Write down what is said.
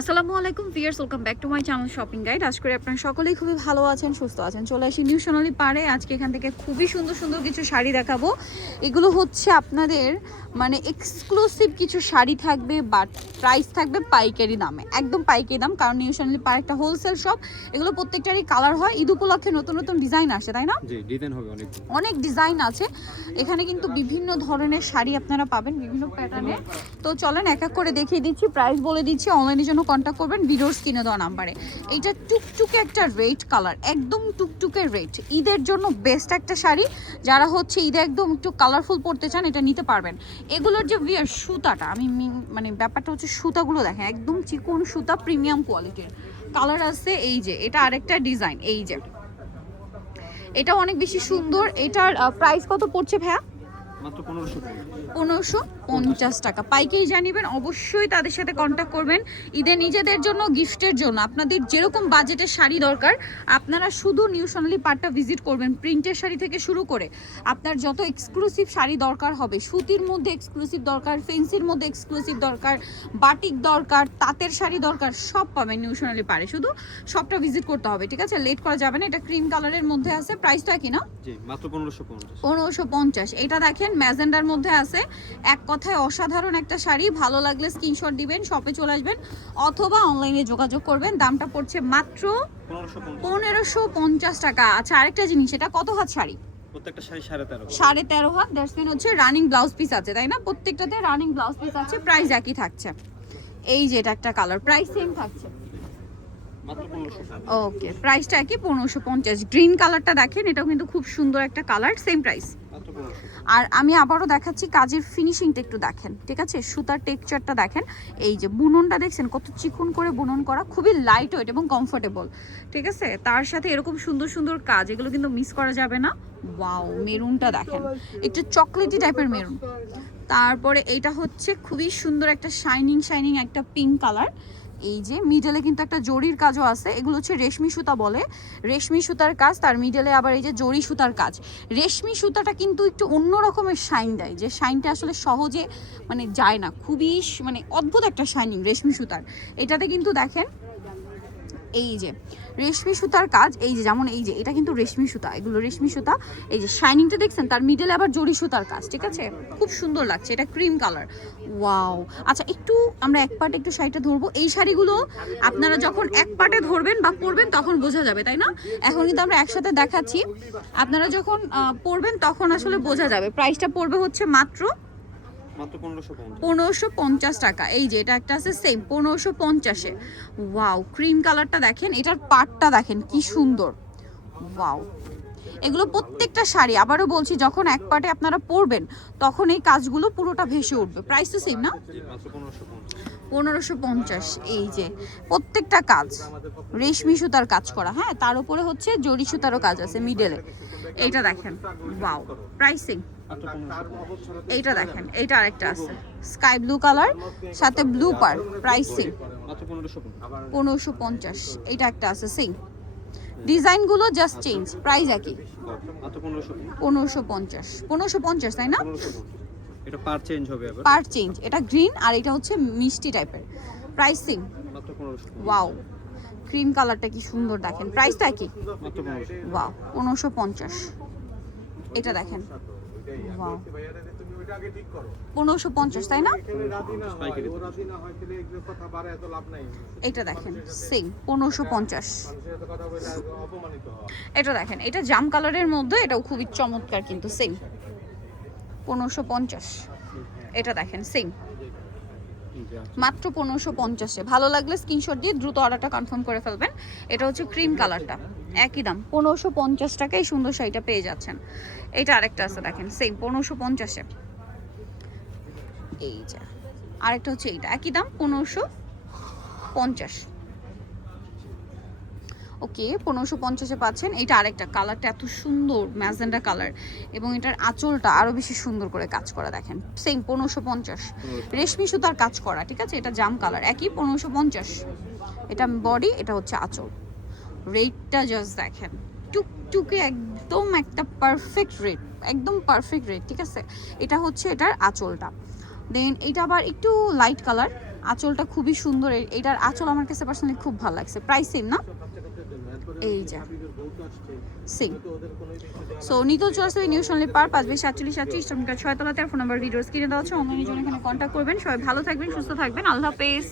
আসসালামু আলাইকুম viewers, welcome back to my channel shopping guide. আশা করি আপনারা সকলেই খুবই ভালো আছেন, সুস্থ আছেন। চলে আসি নিউ সোনালী পাড়ে। আজকে এখান থেকে খুবই সুন্দর সুন্দর কিছু শাড়ি দেখাবো। এগুলো হচ্ছে আপনাদের মানে এক্সক্লুসিভ কিছু শাড়ি থাকবে, বাট প্রাইস থাকবে পাইকারি দামে, একদম পাইকারি দাম। কারণ নিউ সোনালী পাড় একটা হোলসেল শপ। এগুলো প্রত্যেকটারই কালার হয়। ঈদ উপলক্ষে নতুন নতুন ডিজাইন আসে, তাই না? জি, ডিজাইন হবে অনেক। অনেক ডিজাইন আছে এখানে, কিন্তু বিভিন্ন ধরনের শাড়ি আপনারা পাবেন, বিভিন্ন প্যাটার্নের। তো চলেন এক এক করে দেখিয়ে দিচ্ছি, প্রাইস বলে দিচ্ছি। অনলাইনের জন্য কন্ট্যাক্ট করবেন ভিডিওর স্ক্রিনে দেওয়া নাম্বারে। এইটা টুকটুকে একটা রেড কালার, একদম টুকটুকে রেড। ঈদের জন্য বেস্ট একটা শাড়ি। যারা হচ্ছে ঈদে একদম একটু কালারফুল পরতে চান, এটা নিতে পারবেন। এগুলোর যে ভিয়ার সুতাটা, আমি মানে ব্যাপারটা হচ্ছে সুতাগুলো দেখেন, একদম চিকন সুতা, প্রিমিয়াম কোয়ালিটির। কালার আছে এই যে, এটা আরেকটা ডিজাইন, এই যে এটা অনেক বেশি সুন্দর। এটার প্রাইস কত পড়ছে ভাইয়া? মাত্র 1550 টাকা। পাইকারি জানিবেন, অবশ্যই তাদের সাথে কন্ট্যাক্ট করবেন। ঈদের নিজেদের জন্য, গিফটের জন্য, আপনাদের যেরকম বাজেটের শাড়ি দরকার, আপনারা শুধু নিউ সোনালী পাড়টা ভিজিট করবেন। প্রিন্টের শাড়ি থেকে শুরু করে আপনার যত এক্সক্লুসিভ শাড়ি দরকার হবে, সুতির মধ্যে এক্সক্লুসিভ দরকার, ফেন্সির মধ্যে এক্সক্লুসিভ দরকার, বাটিক দরকার, তাঁতের শাড়ি দরকার, সব পাবেন নিউ সোনালী পাড়ে। শুধু শপটা ভিজিট করতে হবে, ঠিক আছে? লেট করা যাবে না। এটা ক্রিম কালারের মধ্যে আছে, প্রাইসটা কি না? জি, মাত্র 1550। 1550। এটা দেখেন ম্যাজেন্ডার মধ্যে আছে। এক কথায় অসাধারণ একটা শাড়ি। ভালো লাগলে স্ক্রিনশট দিবেন, শপে চলে আসবেন অথবা অনলাইনে যোগাযোগ করবেন। দামটা পড়ছে মাত্র 1550 টাকা। আচ্ছা, আরেকটা জিনিস, এটা কত হাত শাড়ি? প্রত্যেকটা শাড়ি 13.5 13.5 হাত। দ্যাটস মিন হচ্ছে রানিং ব্লাউজ পিস আছে, তাই না? প্রত্যেকটাতে রানিং ব্লাউজ পিস আছে। প্রাইস একই থাকছে। এই যে এটা একটা কালার, প্রাইস সেম থাকছে। মাত্র 1550। ওকে, প্রাইসটা একই 1550। গ্রিন কালারটা দেখেন, এটাও কিন্তু খুব সুন্দর একটা কালার, সেম প্রাইস। মাত্র 1550। আর আমি আবারও দেখাচ্ছি, কাজের ফিনিশিংটা একটু দেখেন, ঠিক আছে? সুতার টেক্সচারটা দেখেন, এই যে বুননটা দেখছেন কত চিকন করে বুনন করা, খুবই লাইট ওয়েট এবং কমফোর্টেবল, ঠিক আছে? তার সাথে এরকম সুন্দর সুন্দর কাজ, এগুলো কিন্তু মিস করা যাবে না। ওয়াও, মেরুনটা দেখেন, একটু চকলেটি টাইপের মেরুন। তারপরে এইটা হচ্ছে খুবই সুন্দর একটা শাইনিং শাইনিং একটা পিঙ্ক কালার। এই যে মিডলে কিন্তু একটা জরির কাজও আছে। এগুলো হচ্ছে রেশমি সুতা বলে, রেশমি সুতার কাজ। তার মিডলে আবার এই যে জরি সুতার কাজ। রেশমি সুতাটা কিন্তু একটু অন্য রকমের শাইন দেয়, যে শাইনটা আসলে সহজে মানে যায় না। খুবই মানে অদ্ভুত একটা শাইনিং রেশমি সুতার। এটাতে কিন্তু দেখেন এই যে রেশমি সুতার কাজ, এই যে যেমন এই যে এটা কিন্তু রেশমি সুতা, এগুলো রেশমি সুতা। এই যে শাইনিংটা দেখছেন, তার মিডলে আবার জরি সুতার কাজ, ঠিক আছে? খুব সুন্দর লাগছে। এটা ক্রিম কালার, ওয়াও। আচ্ছা, একটু আমরা এক পার্টে একটু শাড়িটা ধরবো। এই শাড়িগুলো আপনারা যখন এক পার্টে ধরবেন বা পরবেন তখন বোঝা যাবে, তাই না? এখন কিন্তু আমরা একসাথে দেখাচ্ছি, আপনারা যখন পরবেন তখন আসলে বোঝা যাবে। প্রাইসটা পড়বে হচ্ছে মাত্র 1550 টাকা। এই যে এটা একটা আছে সেম 1550-এ। ওয়াও, ক্রিম কালারটা দেখেন, এটার পাটটা দেখেন কি সুন্দর। ওয়াও, এগুলো প্রত্যেকটা শাড়ি, আবারও বলছি, যখন এক পাটে আপনারা পরবেন তখন এই কাজগুলো পুরোটা ভেসে উঠবে। প্রাইস তো সেম না? জি, মাত্র 1550। 1550। এই যে প্রত্যেকটা কাজ রেশমি সুতার কাজ করা, হ্যাঁ, তার উপরে হচ্ছে জরি সুতারও কাজ আছে মিডলে। এইটা দেখেন, ওয়াও, প্রাইসিং। মাত্র 1550। এইটা দেখেন, এইটা আরেকটা আছে স্কাই ব্লু কালার, সাথে ব্লু পার, প্রাইসিং মাত্র 1550। 1550। এইটা একটা আছে সেম, ডিজাইনগুলো জাস্ট চেঞ্জ, প্রাইস একই। মাত্র 1550। 1550, 1550, তাই না? 1550। এটা পার চেঞ্জ হবে আবার। পার চেঞ্জ। এটা গ্রিন আর এটা হচ্ছে মিষ্টি টাইপের। প্রাইসিং, মাত্র 1550। ওয়াও, ক্রিম কালারটা কি সুন্দর দেখেন, প্রাইসটা একই। মাত্র 1550। ওয়াও, 1550। এটা দেখেন, ওয়াও, 1550, তাই না? পাইকারি। এটা দেখেন সেম 1550। এটা দেখেন, এটা জাম কালারের মধ্যে, এটাও খুবই চমৎকার, কিন্তু সেম 1550। এটা দেখেন সেম, মাত্র 1550-এ। ভালো লাগলে স্ক্রিনশট দিয়ে দ্রুত অর্ডারটা কনফার্ম করে ফেলবেন। এটা হচ্ছে ক্রিম কালারটা, একই দাম 1550 টাকায় সুন্দর শাড়িটা পেয়ে যাচ্ছেন। এটা আরেকটা আছে দেখেন সেম 1550-এ। এই যে আরেকটা হচ্ছে এইটা, একই দাম 1550। ওকে, 1550-এ পাচ্ছেন। এটা আরেকটা, কালারটা এত সুন্দর ম্যাজেন্ডা কালার, এবং এটার আঁচলটা আরো বেশি সুন্দর করে কাজ করা দেখেন, সেম 1550। রেশমি সুতার কাজ করা, ঠিক আছে? এটা জাম কালার, একই 1550। এটা বডি, এটা হচ্ছে আঁচল। রেটটা জাস্ট দেখেন, টুকটুকে একদম একটা পারফেক্ট রেট, একদম পারফেক্ট রেট, ঠিক আছে? এটা হচ্ছে এটার আঁচলটা। দেন এটা আবার একটু লাইট কালার, আঁচলটা খুবই সুন্দর, এটার আঁচল আমার কাছে পার্সোনালি খুব ভালো লাগছে। প্রাইস সেম না? এই যে সেম। সো নিতেও চলে আসবে নিউ সোনালী পার্ক 5/47 ইস্টার্ন 6 তলাতে। ফোন নাম্বার ভিডিওস কিনে দেওয়া হচ্ছে, অনলাইনের জন্য এখানে কন্ট্যাক্ট করবেন। সবাই ভালো থাকবেন, সুস্থ থাকবেন, আল্লাহ হাফেজ।